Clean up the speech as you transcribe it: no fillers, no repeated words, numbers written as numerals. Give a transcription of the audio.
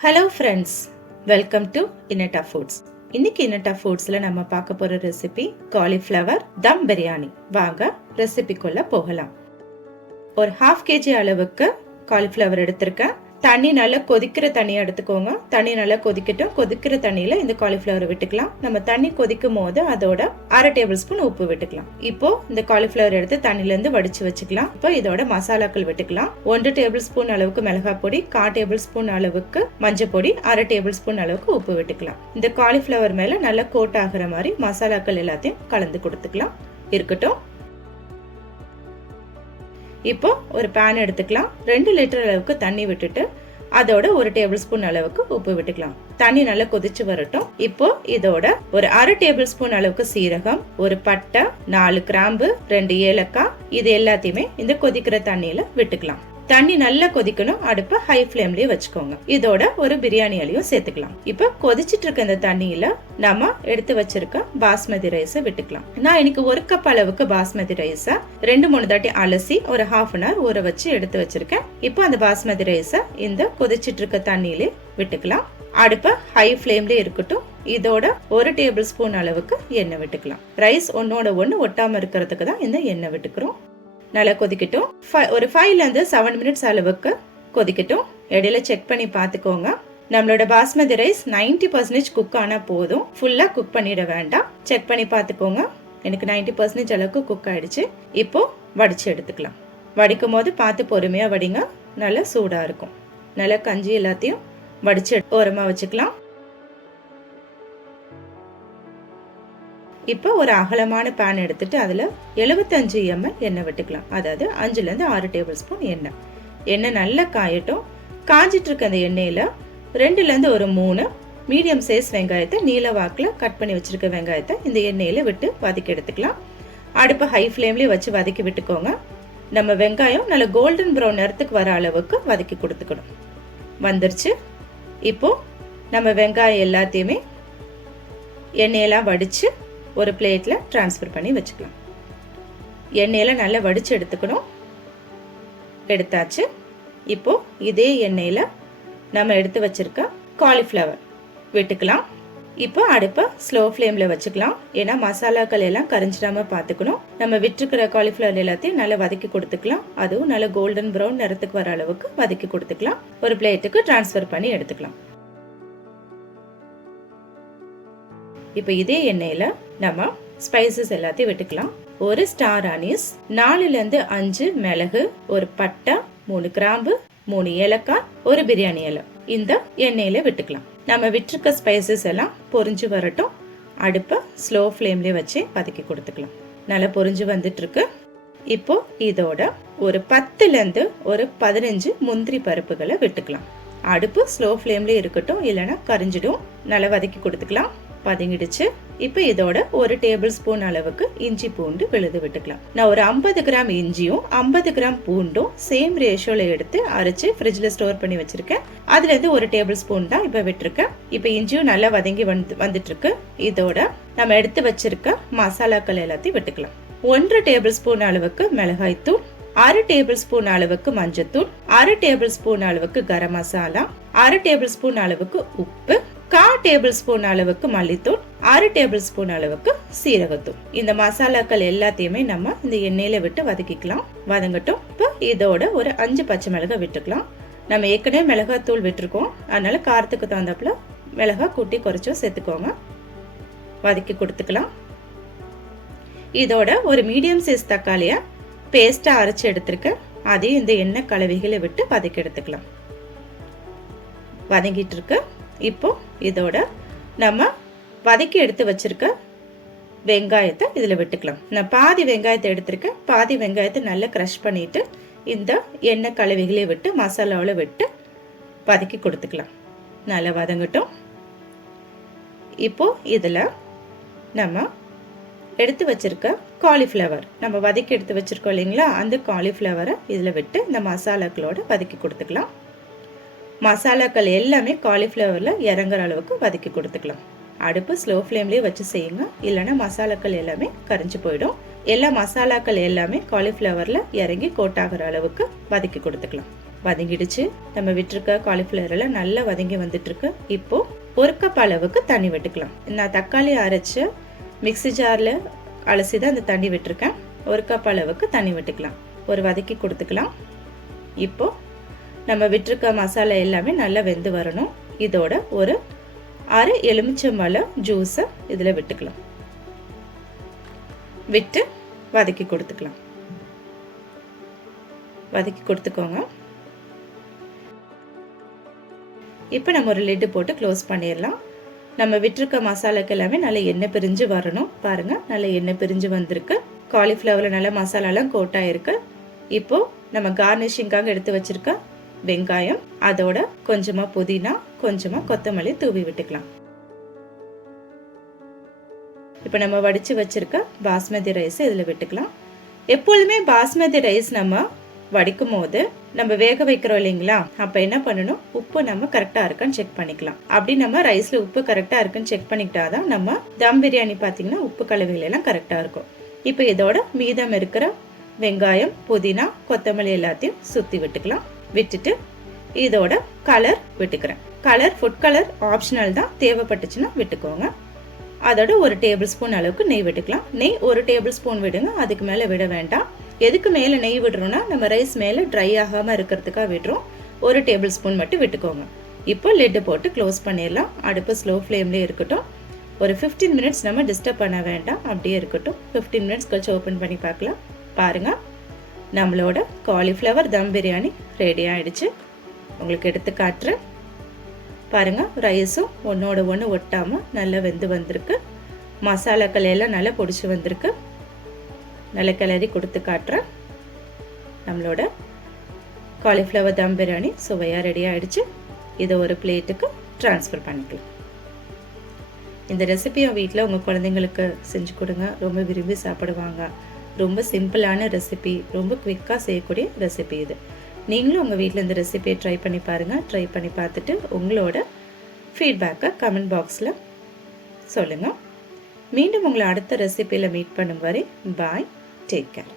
Hello friends, welcome to இன்னட்டா foods. இன்னைக்கு இன்னட்டா ஃபுட்ஸ்ல நம்ம பார்க்க போற ரெசிபி காலிஃப்ளவர் தம் பிரியாணி. வாங்க ரெசிபிக்குள்ள போகலாம். ஒரு 1/2 kg அளவுக்கு காலிஃப்ளவர் எடுத்திருக்கேன். தண்ணி நல்லா கொதிக்கிற தண்ணியை எடுத்துக்கோங்க. தண்ணி நல்லா கொதிக்கட்டும். கொதிக்கிற தண்ணியில இந்த காலிஃப்ளவரை விட்டுக்கலாம். நம்ம தண்ணி கொதிக்கும் போது அதோட 1/2 டேபிள் ஸ்பூன் உப்பு விட்டுக்கலாம். இப்போ இந்த காலிஃப்ளவர் எடுத்து தண்ணில இருந்து வடிச்சு வச்சுக்கலாம். இப்போ இதோட மசாலாக்கள் விட்டுக்கலாம். 1 டேபிள் ஸ்பூன் அளவுக்கு மிளகாய் பொடி, 1/4 டேபிள் ஸ்பூன் அளவுக்கு மஞ்சள் பொடி, 1/2 டேபிள் ஸ்பூன் அளவுக்கு உப்பு விட்டுக்கலாம். இந்த காலிஃப்ளவர் மேல நல்லா கோட் ஆகுற மாதிரி மசாலாக்கள் எல்லாத்தையும் கலந்து கொடுத்துக்கலாம். இருக்கட்டும். இப்போ ஒரு பேன் எடுத்துக்கலாம். 2 லிட்டர் அளவுக்கு தண்ணி விட்டுட்டு அதோட 1 டேபிள் ஸ்பூன் அளவுக்கு உப்பு விட்டுக்கலாம். தண்ணி நல்லா கொதிச்சு வரட்டும். இப்போ இதோட ஒரு 1/2 டேபிள் ஸ்பூன் அளவுக்கு சீரகம், ஒரு பட்டை, 4 கிராம்பு, 2 ஏலக்காய், இது எல்லாத்தையுமே இந்த கொதிக்கிற தண்ணியில விட்டுக்கலாம். தண்ணி நல்லா கொதிக்கணும். அடுப்ப ஹை ஃப்ளேம்லயே வச்சுக்கோங்க. இதோட ஒரு பிரியாணி இலையும் சேர்த்துக்கலாம். இப்ப கொதிச்சிட்டு இருக்க இந்த தண்ணியில நம்ம எடுத்து வச்சிருக்க பாஸ்மதி ரைஸை விட்டுக்கலாம். நான் இன்னைக்கு 1 கப் அளவுக்கு பாஸ்மதி ரைஸை 2-3 தாட்டி அலசி ஒரு 1/2 அன் ஹவர் ஊற வச்சு எடுத்து வச்சிருக்கேன். இப்போ அந்த பாஸ்மதி ரைஸை இந்த கொதிச்சிட்டு இருக்க தண்ணியிலே விட்டுக்கலாம். அடுப்ப ஹை ஃப்ளேம்லயே இருக்கட்டும். இதோட 1 டேபிள் ஸ்பூன் அளவுக்கு எண்ணெய் விட்டுக்கலாம். ரைஸ் ஒன்னோட ஒண்ணு ஒட்டாம இருக்கிறதுக்கு தான் இந்த எண்ணெய் விட்டுக்கிறோம். நல்லா கொதிக்கட்டும். ஒரு 5-7 மினிட்ஸ் அளவுக்கு கொதிக்கட்டும். இடையில செக் பண்ணி பார்த்துக்கோங்க. நம்மளோட பாஸ்மதி ரைஸ் 90% குக் ஆனா போதும். ஃபுல்லா குக் பண்ணிட வேண்டாம். செக் பண்ணி பார்த்துக்கோங்க. எனக்கு 90% அளவுக்கு குக் ஆயிடுச்சு. இப்போ வடிச்சு எடுத்துக்கலாம். வடிக்கும் போது பார்த்து பொறுமையா வடிங்க. நல்லா சூடா இருக்கும். நல்லா கஞ்சி எல்லாத்தையும் வடிச்சு ஓரமா வச்சுக்கலாம். இப்போ ஒரு அகலமான பேன் எடுத்துட்டு அதுல 75 ml எண்ணெய் விட்டுக்கலாம். அதாவது 5-6 டேபிள் ஸ்பூன் எண்ணெய். எண்ணெய் நல்லா காயட்டும். காஞ்சிட்டு இருக்க அந்த எண்ணெயில 2-3 மீடியம் சைஸ் வெங்காயத்தை நீல வாக்குல கட் பண்ணி வச்சிருக்க வெங்காயத்தை இந்த எண்ணெயில விட்டு வதக்கி எடுத்துக்கலாம். அடுப்பு ஹை ஃப்ளேம்லயே வச்சு வதக்கி விட்டுக்கோங்க. நம்ம வெங்காயம் நல்ல கோல்டன் ப்ரௌன் நிறத்துக்கு வர அளவுக்கு வதக்கி கொடுத்துக்கணும். வந்துருச்சு. இப்போ நம்ம வெங்காயம் எல்லாத்தையுமே எண்ணெயெல்லாம் வடிச்சு ஒரு பிளேட்ல டிரான்ஸ்ஃபர் பண்ணி வச்சுக்கலாம். எண்ணெயில நல்லா வடிச்சு எடுத்துக்கணும். எடுத்தாச்சு. இப்போ இதே எண்ணெயில நம்ம எடுத்து வச்சிருக்க காலிஃப்ளவர் விட்டுக்கலாம். இப்போ அடுப்பை ஸ்லோ ஃப்ளேம்ல வச்சுக்கலாம். ஏன்னா மசாலாக்கள் எல்லாம் கரிஞ்சிடாம பார்த்துக்கணும். நம்ம விட்டுருக்கிற காலிஃப்ளவர் எல்லாத்தையும் நல்லா வதக்கி கொடுத்துக்கலாம். அதுவும் நல்ல கோல்டன் ப்ரௌன் நிறத்துக்கு வர அளவுக்கு வதக்கி கொடுத்துக்கலாம். ஒரு பிளேட்டுக்கு டிரான்ஸ்ஃபர் பண்ணி எடுத்துக்கலாம். இப்போ இதே எண்ணெயில நம்ம ஸ்பைசஸ் எல்லாத்தையும் விட்டுக்கலாம். ஒரு ஸ்டார் அனீஸ், 4-5 மிளகு, ஒரு பட்டை, 3 கிராம்பு, 3 ஏலக்காய், ஒரு பிரியாணி இலை இந்த எண்ணெயில விட்டுக்கலாம். நம்ம விட்டுருக்க ஸ்பைசஸ் எல்லாம் பொரிஞ்சு வரட்டும். அடுப்பை ஸ்லோ ஃப்ளேம்லயே வச்சு வதக்கி கொடுத்துக்கலாம். நல்லா பொரிஞ்சு வந்துட்டு இருக்கு. இப்போ இதோட ஒரு 10-15 முந்திரி பருப்புகளை விட்டுக்கலாம். அடுப்பு ஸ்லோ ஃப்ளேம்லயே இருக்கட்டும், இல்லைன்னா கரிஞ்சிடும். நல்லா வதக்கி கொடுத்துக்கலாம். வதங்கிடுச்சு. இப்போ இதோட 1 டேபிள் ஸ்பூன் அளவுக்கு இஞ்சி பூண்டு விழுது விட்டுக்கலாம். நான் ஒரு 50 கிராம் இஞ்சியும் 50 கிராம் பூண்டும் சேம் ரேஷியோல எடுத்து அரைச்சு ஃப்ரிட்ஜ்ல ஸ்டோர் பண்ணி வச்சிருக்கேன். அதுல இருந்து 1 டேபிள் ஸ்பூன் தான் இப்ப விட்டுருக்கேன். இப்போ இஞ்சியும் நல்லா வதங்கி வந்துட்டு இருக்கு. இதோட நம்ம எடுத்து வச்சிருக்க மசாலாக்கள் எல்லாத்தையும் விட்டுக்கலாம். 1 டேபிள் ஸ்பூன் அளவுக்கு மிளகாய் தூள், 1/2 டேபிள் ஸ்பூன் அளவுக்கு மஞ்சத்தூள், 1/2 டேபிள் ஸ்பூன் அளவுக்கு கரம் மசாலா, 1/2 டேபிள் ஸ்பூன் அளவுக்கு உப்பு, 1/4 டேபிள் ஸ்பூன் அளவுக்கு மல்லித்தூள், 1/2 டேபிள் ஸ்பூன் அளவுக்கு சீரகத்தூள். இந்த மசாலாக்கள் எல்லாத்தையுமே நம்ம இந்த எண்ணெயில விட்டு வதக்கிக்கலாம். வதங்கட்டும். இப்போ இதோட ஒரு 5 பச்சை மிளகாய் விட்டுக்கலாம். நம்ம ஏற்கனவே மிளகாய் தூள் விட்டுருக்கோம். அதனால காரத்துக்கு தகுந்தாப்புல மிளகாய் கூட்டி குறைச்சோ சேர்த்துக்கோங்க. வதக்கி கொடுத்துக்கலாம். இதோட ஒரு மீடியம் சைஸ் தக்காளிய பேஸ்டா அரைச்சு எடுத்திருக்கேன். அதையும் இந்த எண்ணெய் கலவைகளை விட்டு வதக்கி எடுத்துக்கலாம். வதங்கிட்டு இருக்கு. இப்போ இதோட நம்ம வதக்கி எடுத்து வச்சிருக்க வெங்காயத்தை இதுல விட்டுக்கலாம். நான் பாதி வெங்காயத்தை எடுத்திருக்கேன். பாதி வெங்காயத்தை நல்லா கிரஷ் பண்ணிட்டு இந்த எண்ணெய் கலவைகளே விட்டு மசாலாவில விட்டு வதக்கி கொடுத்துக்கலாம். நல்லா வதங்கட்டும். இப்போ இதுல நம்ம எடுத்து வச்சிருக்க காலிஃப்ளவர், நம்ம வதக்கி எடுத்து வச்சிருக்கோம் இல்லைங்களா, அந்த காலிஃப்ளவரை இதுல விட்டு இந்த மசாலாக்களோட வதக்கி கொடுத்துக்கலாம். மசாலாக்கள் எல்லாமே காலிஃப்ளவர்ல இறங்குற அளவுக்கு வதக்கி கொடுத்துக்கலாம். அடுப்பு ஸ்லோ ஃப்ளேம்லயே வச்சு செய்யுங்க, இல்லைன்னா மசாலாக்கள் எல்லாமே கரிஞ்சு போயிடும். எல்லா மசாலாக்கள் எல்லாமே காலிஃப்ளவர்ல இறங்கி கோட் ஆகிற அளவுக்கு வதக்கி கொடுத்துக்கலாம். வதங்கிடுச்சு. நம்ம விட்டுருக்க காலிஃப்ளவர் எல்லாம் நல்லா வதங்கி வந்துட்டு இருக்கு. இப்போ 1 கப் அளவுக்கு தண்ணி விட்டுக்கலாம். நான் தக்காளி அரைச்சு மிக்ஸி ஜாரில் அலசி தான் அந்த தண்ணி விட்டுருக்கேன். 1 கப் அளவுக்கு தண்ணி விட்டுக்கலாம். ஒரு வதக்கி கொடுத்துக்கலாம். இப்போ நம்ம விட்டுருக்க மசாலா எல்லாமே நல்லா வெந்து வரணும். இதோட ஒரு அரை எலுமிச்சம்பழம் ஜூஸை இதில் விட்டுக்கலாம். விட்டு வதக்கி கொடுத்துக்கலாம். வதக்கி கொடுத்துக்கோங்க. இப்போ நம்ம ஒரு லிட்டு போட்டு க்ளோஸ் பண்ணிடலாம். நம்ம விட்டுருக்க மசாலாக்கு எல்லாமே நல்லா எண்ணெய் பிரிஞ்சு வரணும். பாருங்க, நல்லா எண்ணெய் பிரிஞ்சு வந்திருக்கு. காலிஃப்ளவரில் நல்லா மசாலாலாம் கோட் ஆயிருக்கு. இப்போ நம்ம கார்னிஷிங்காக எடுத்து வச்சிருக்க வெங்காயம், அதோட கொஞ்சமா புதினா, கொஞ்சமா கொத்தமல்லி தூவி விட்டுக்கலாம். இப்போ நம்ம வடிச்சு வச்சிருக்க பாஸ்மதி ரைஸ் இதில் விட்டுக்கலாம். எப்பொழுதுமே பாஸ்மதி ரைஸ் நம்ம வடிக்கும் போது நம்ம வேக வைக்கிறோம் இல்லைங்களா, அப்ப என்ன பண்ணணும், உப்பு நம்ம கரெக்டா இருக்கான்னு செக் பண்ணிக்கலாம். அப்படி நம்ம ரைஸ்ல உப்பு கரெக்டா இருக்குன்னு செக் பண்ணிக்கிட்டாதான் நம்ம தம் பிரியாணி பாத்தீங்கன்னா உப்பு கலவைகள் எல்லாம் கரெக்டா இருக்கும். இப்போ இதோட மீதம் இருக்கிற வெங்காயம், புதினா, கொத்தமல்லி எல்லாத்தையும் சுத்தி விட்டுக்கலாம். விட்டுட்டு இதோட கலர் விட்டுக்கிறேன். கலர் ஃபுட் கலர் ஆப்ஷனல் தான், தேவைப்பட்டுச்சுன்னா விட்டுக்கோங்க. அதோட 1 டேபிள் ஸ்பூன் அளவுக்கு நெய் விட்டுக்கலாம். நெய் 1 டேபிள் ஸ்பூன் விடுங்க, அதுக்கு மேல விட வேண்டாம். எதுக்கு மேல நெய் விடுறோம்னா நம்ம ரைஸ் மேல ட்ரை ஆகாம இருக்கிறதுக்காக விடுறோம். 1 டேபிள் ஸ்பூன் மட்டும் விட்டுக்கோங்க. இப்போ லிட் போட்டு க்ளோஸ் பண்ணிடலாம். அடுப்பு ஸ்லோ ஃப்ளேம்லேயே இருக்கட்டும். ஒரு 15 மினிட்ஸ் நம்ம டிஸ்டர்ப் பண்ண வேண்டாம், அப்படியே இருக்கட்டும். 15 மினிட்ஸ் கழிச்சு ஓப்பன் பண்ணி பார்க்கலாம். பாருங்க, நம்மளோட காலிஃப்ளவர் தம் பிரியாணி ரெடி ஆயிடுச்சு. உங்களுக்கு எடுத்து காட்டுறேன். பாருங்க, ரைஸும் ஒன்னோட ஒன்று ஒட்டாம நல்லா வெந்து வந்திருக்கு. மசாலாக்கள் எல்லாம் நல்லா பொடிச்சு வந்திருக்கு. நல்ல கிளறி கொடுத்து காட்டுறேன். நம்மளோட காலிஃப்ளவர் தம் பிரியாணி சுவையாக ரெடி ஆயிடுச்சு. இதை ஒரு பிளேட்டுக்கு ட்ரான்ஸ்ஃபர் பண்ணிக்கலாம். இந்த ரெசிபியை வீட்டில் உங்கள் குழந்தைங்களுக்கு செஞ்சு கொடுங்க, ரொம்ப விரும்பி சாப்பிடுவாங்க. ரொம்ப சிம்பிளான ரெசிபி, ரொம்ப குவிக்காக செய்யக்கூடிய ரெசிபி இது. நீங்களும் உங்கள் வீட்டில் இந்த ரெசிபியை ட்ரை பண்ணி பாருங்கள். ட்ரை பண்ணி பார்த்துட்டு உங்களோட ஃபீட்பேக்கை கமெண்ட் பாக்ஸில் சொல்லுங்கள். மீண்டும் உங்களை அடுத்த ரெசிபியில் மீட் பண்ணும் வரை பாய், டேக் கேர்.